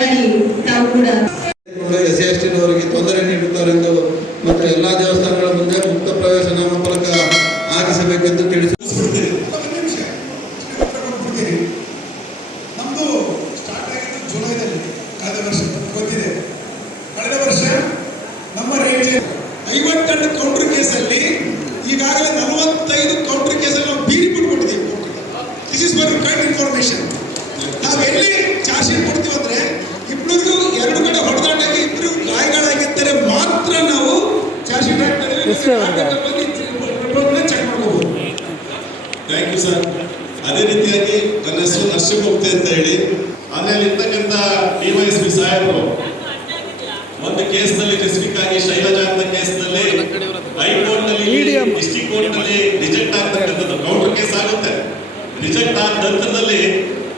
ದಯಮಾಡಿ ತಾವು ಕೂಡ SC/ST ತೊಂದರೆ ನೀಡುತ್ತಾರೆಂದು ಮತ್ತು ಎಲ್ಲಾ ದೇವಸ್ಥಾನಗಳ ಮುಂದೆ ಮುಕ್ತ ಪ್ರವೇಶ ನಾಮಫಲಕ ಹಾಕಿಸಬೇಕೆಂದು ತಿಳಿಸಿದ್ದಾರೆ. ನಮ್ದು ಸ್ಟಾರ್ಟ್ ಆಗಿದ್ದು ಜುಲೈನಲ್ಲಿ ಕಳೆದ ವರ್ಷ ಗೊತ್ತಿದೆ. ಕಳೆದ ವರ್ಷ ನಮ್ಮ ರೇಂಜ್ 52 ಕೌಂಟರ್ ಕೇಸಲ್ಲಿ ಈಗಾಗಲೇ 45 ಕೌಂಟರ್ ಕೇಸಲ್ಲಿ ನಾವು ಬೀರಿ ಬಿಟ್ಬಿಟ್ಟಿದ್ದೀವಿ. This is for kind information. ನಾವು ಎಲ್ಲಿ ಚಾರ್ಜ್ ಶೀಟ್ ಕೊಡ್ತೀವಿ ಅಂದ್ರೆ ಇಬ್ಬರಿಗೂ 2 ಕಡೆ ಹೊಡೆದಾಟಾಗಿ ಇಬ್ಬರು ಗಾಯಗಳಾಗಿದ್ದರೆ ಮಾತ್ರ ನಾವು ಚಾರ್ಜ್ ಶೀಟ್ ಹಾಕ್ತೇವೆ. ಚೆಕ್ ಮಾಡ್ಕೋಬಹುದು. Thank you sir. ಅದೇ ರೀತಿಯಾಗಿ ನನ್ನ ಹೆಸರು ನರಸಿಂಹಮೂರ್ತಿ ಅಂತ ಹೇಳಿ, ಆಮೇಲೆ ಇರ್ತಕ್ಕಂಥ DYSP ಸಾಹೇಬರು ಒಂದು ಕೇಸ್ನಲ್ಲಿ ಸ್ಪೆಸಿಫಿಕ್ ಆಗಿ ಶೈಲಜಾ ಅಂತ ಕೇಸ್ನಲ್ಲಿ ಹೈಕೋರ್ಟ್ ನಲ್ಲಿ ಡಿಸ್ಟ್ರಿಕ್ಟ್ ಕೋರ್ಟ್ ನಲ್ಲಿ ರಿಜೆಕ್ಟ್ ಆಗ್ತಕ್ಕಂಥದ್ದು ಕೌಂಟರ್ ಕೇಸ್ ಆಗುತ್ತೆ. ರಿಜೆಕ್ಟ್ ಆದ ನಂತರದಲ್ಲಿ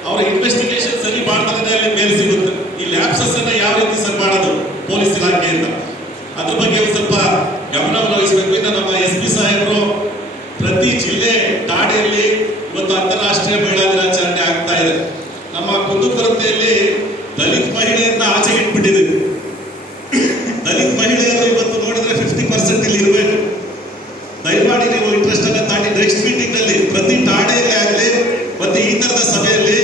ಅವರ ಇನ್ವೆಸ್ಟಿಗೇಷನ್ ಸರಿ ಮಾಡ್ತಾರೆ, ಅಲ್ಲಿ ಬೇಲ್ ಸಿಗುತ್ತೆ. ಈ ಲ್ಯಾಪ್ಸಸ್ ಅನ್ನ ಯಾವ ರೀತಿ ಸರಿ ಮಾಡೋದು ಪೊಲೀಸ್ ಇಲಾಖೆಯಿಂದ, ಅದ್ರ ಬಗ್ಗೆ ಒಂದು ಸ್ವಲ್ಪ ಗಮನವನ್ನು ವಹಿಸಬೇಕು. ಇನ್ನು ನಮ್ಮ SP ಸಾಹೇಬರು ಪ್ರತಿ ಜಿಲ್ಲೆ ಠಾಣೆಯಲ್ಲಿ ಇವತ್ತು ಅಂತಾರಾಷ್ಟ್ರೀಯ ಮಹಿಳಾ ದಿನಾಚರಣೆ ಆಗ್ತಾ ಇದೆ. ನಮ್ಮ ಕುಂದುಕೊರತೆಯಲ್ಲಿ ದಲಿತ ಮಹಿಳೆಯನ್ನ ಆಚೆ ಇಟ್ಬಿಟ್ಟಿದ್ದೀವಿ. ದಲಿತ ಮಹಿಳೆಯರು ಇವತ್ತು ನೋಡಿದ್ರೆ 50% ಇಲ್ಲಿ ಇರಬೇಕು. ದಯಮಾಡಿ ನೀವು ಇಂಟ್ರೆಸ್ಟ್ ಅನ್ನ ತಾಂಡಿ ನೆಕ್ಸ್ಟ್ ಮೀಟಿಂಗ್ ನಲ್ಲಿ ಪ್ರತಿ ಠಾಣೆಯಲ್ಲಿ ಆಗಲಿ ಮತ್ತೆ ಈ ತರದ ಸಭೆಯಲ್ಲಿ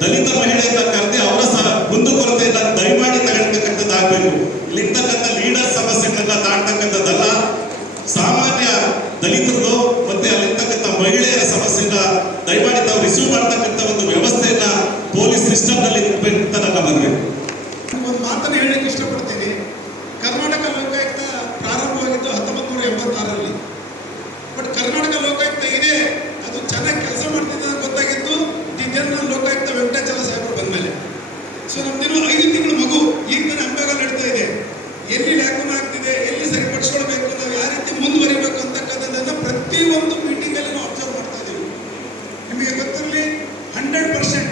ದಲಿತ ಮಹಿಳೆಯನ್ನ ಕರೆದಿ ಅವರ ಕುಂದುಕೊರತೆಯನ್ನ ದಯಮಾಡಿ ತಗೊಳ್ತಕ್ಕಂಥದ್ದು ಆಗ್ಬೇಕು. ಇಲ್ಲಿರ್ತಕ್ಕಂಥ ಲೀಡರ್ ಸಮಸ್ಯೆಗಳನ್ನ ತಾಳ್ತಕ್ಕಂಥದ್ದಲ್ಲ, ಸಾಮಾನ್ಯ ದಲಿತರು ಮತ್ತೆ ಅಲ್ಲಿರ್ತಕ್ಕಂಥ ಮಹಿಳೆಯರ ಸಮಸ್ಯೆನ ದಯಮಾಡಿ ತಾವು ರಿಸೀವ್ ಮಾಡ್ತಕ್ಕಂಥ ಒಂದು ವ್ಯವಸ್ಥೆಯನ್ನ ಪೊಲೀಸ್ ಸಿಸ್ಟಮ್ ನಲ್ಲಿ ಇರಬೇಕು ಅಂತ ನನ್ನ ಮನವಿ. ಒಂದು ಮಾತನ್ನು ಹೇಳಲಿಕ್ಕೆ ಇಷ್ಟಪಡ್ತೀನಿ. ಕರ್ನಾಟಕ ಲೋಕಾಯುಕ್ತ ಪ್ರಾರಂಭವಾಗಿದ್ದು 1986ರಲ್ಲಿ. ಬಟ್ ಕರ್ನಾಟಕ ಲೋಕಾಯುಕ್ತ ಇದೆ, ಅದು ಚೆನ್ನಾಗಿ ಕೆಲಸ ಮಾಡ್ತಿದೆ ಅಂತ ಗೊತ್ತಾಗಿದ್ದು ಜನರಲ್ ಲೋಕಾಯುಕ್ತ ವೆಂಕಟಾಚಲ ಸಾಹೇಬರು ಬಂದ್ಮೇಲೆ. ಸೊ ನಮ್ದೇನು 5 ತಿಂಗಳು ಮಗು ಈಗ ತಾನೇ ಅಂಬಾಗ ನಡೀತಾ ಇದೆ. ಎಲ್ಲಿ ಲ್ಯಾಕೂನ್ ಆಗ್ತಿದೆ, ಎಲ್ಲಿ ಸರಿಪಡಿಸ್ಕೊಳ್ಬೇಕು, ನಾವು ಯಾವ ರೀತಿ ಮುಂದುವರಿಬೇಕು ಅಂತಕ್ಕಂಥದ್ದನ್ನು ಪ್ರತಿಯೊಂದು ಮೀಟಿಂಗ್ ಅಲ್ಲಿ ನಾವು ಅಬ್ಸರ್ವ್ ಮಾಡ್ತಾ ಇದ್ದೀವಿ. ನಿಮಗೆ ಗೊತ್ತಿರಲಿ, 100%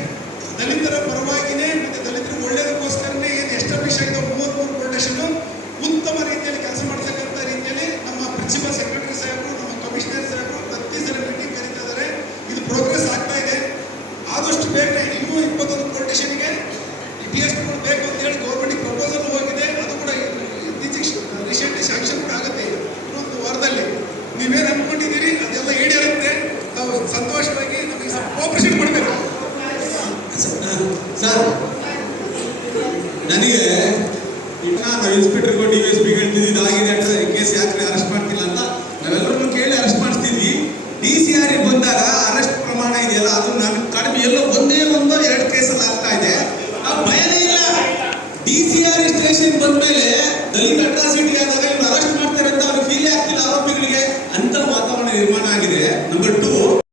ದಲಿತರ ಪರವಾಗಿನೇ ಮತ್ತೆ ದಲಿತರಿಗೆ ಒಳ್ಳೆಯದಕ್ಕೋಸ್ಕರನೇ ಏನು ಎಸ್ಟಾಬ್ಲಿಷ್ ಆಗಿದೆ 33 ಫೌಂಡೇಶನ್ ಉತ್ತಮ ರೀತಿಯಲ್ಲಿ ಕೆಲಸ ಮಾಡ್ತಕ್ಕಂಥ ರೀತಿಯಲ್ಲಿ ನಮ್ಮ ಪ್ರಿನ್ಸಿಪಲ್ ಸೆಕ್ರೆಟರಿ ಸಾಹೇಬರು, ನಮ್ಮ ಕಮಿಷನರ್ ಸಾಹೇಬರು ಪ್ರತಿ ಸಲ ಮೀಟಿಂಗ್ ಕರೀತಾ ಇದ್ದಾರೆ. ಇದು ಪ್ರೋಗ್ರೆಸ್ ಆಗ್ತಾ ಇದೆ. ಆದಷ್ಟು ಬೇಗ ಇನ್ನೂ 21 ಫೌಂಡೇಶನ್ಗೆ DSPಗಳು ಬೇಕು ಅಂತ ಹೇಳಿ ಗೌರ್ಮೆಂಟ್ ಪ್ರಪೋಸಲ್ ಹೋಗಿದೆ. ಅದು ಕೂಡ ರೀಸೆಂಟ್ಲಿ ಶಾಂಕ್ಷನ್ ಕೂಡ ಆಗುತ್ತೆ ಇನ್ನೊಂದು ವಾರದಲ್ಲಿ. ನೀವೇನು ಅನ್ಕೊಂಡಿದ್ದೀರಿ ಅದೆಲ್ಲ ಈಡೇರುತ್ತೆ. ನಾವು ಸಂತೋಷವಾಗಿ ನಮಗೆ ಕೋಆಪರೇಷನ್ ಮಾಡಬೇಕು. ಸರ್, ನನಗೆ ನಾವು ಇನ್ಸ್ಪೆಕ್ಟರ್ಗೂ DYSPಗೆ ಹೇಳ್ತಿದ್ದು ಇದಾಗಿದೆ ಅಂತ ಕೇಸ್ ಯಾಕೆ ಅರೆಸ್ಟ್ ಮಾಡ್ತಿಲ್ಲ ಅಂತ ನಾವೆಲ್ಲರೂ ಕೇಳಿ ಅರೆಸ್ಟ್ ಮಾಡಿಸ್ತಿದ್ವಿ. DCR ಬಂದಾಗ ಅರೆಸ್ಟ್ ಪ್ರಮಾಣ ಇದೆಯಲ್ಲ ಅದು ನನಗೆ ಕಡಿಮೆ, ಎಲ್ಲೋ 1-2 ಕೇಸಲ್ಲಿ ಆಗ್ತಾ ಇದೆ. ನಾವು ಭಯನೇ ಇಲ್ಲ. DCR ಸ್ಟೇಷನ್ ಬಂದ್ಮೇಲೆ ದಲಿತ ಅಟ್ರಾಸಿಟಿ ಆದಾಗ ಇವ್ರು ಅರೆಸ್ಟ್ ಮಾಡ್ತಾರೆ ಅಂತ ಅವ್ರಿಗೆ ಫೀಲ್ ಆಗ್ತಿಲ್ಲ ಆರೋಪಿಗಳಿಗೆ ಅಂತ ವಾತಾವರಣ ನಿರ್ಮಾಣ ಆಗಿದೆ. ನಂಬರ್ 2,